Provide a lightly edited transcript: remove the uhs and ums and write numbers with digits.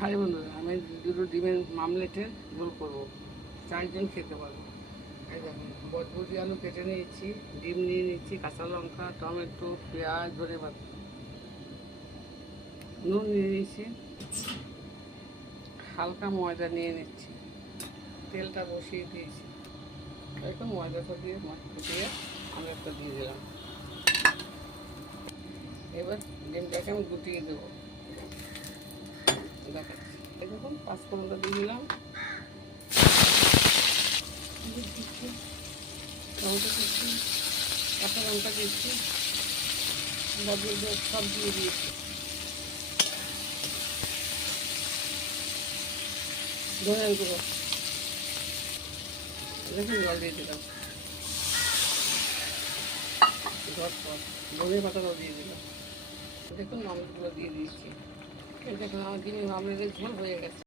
High বন্ধুরা, আমি দুটো ডিমের মামলেটের ঝোল করবো, 4 জন খেতে পারবো। এই দেখুন, বটবটি আলু কেটে নিয়েছি, ডিম নিয়ে নিচ্ছি, কাঁচা লঙ্কা, টমেটো, পেঁয়াজ, ধনেপাতা, নুন নিয়ে নিচ্ছি, হালকা ময়দা নিয়ে নিচ্ছি, তেলটা বসিয়ে দিয়েছি, এখন ময়দাটা দিয়ে আমলেটটা দিয়ে দিলাম। এবার ডিমটাকে আমি গুটিয়ে দেবো, দেখাচ্ছি। এই দেখুন, পাঁচফোড়নটা দিয়ে দিলাম, টমেটো দিচ্ছি, কাঁচা লঙ্কা দিচ্ছি, সব দিয়ে দিয়েছি, ধনের গুঁড়ো, দেখুন জল দিয়ে দিলাম, ধনে পাতাটাও দিয়ে দিলাম। দেখুন মামলেটগুলো দিয়ে দিয়েছি। দেখুন আমার ডিমের মামলেটের ঝোল হয়ে গেছে।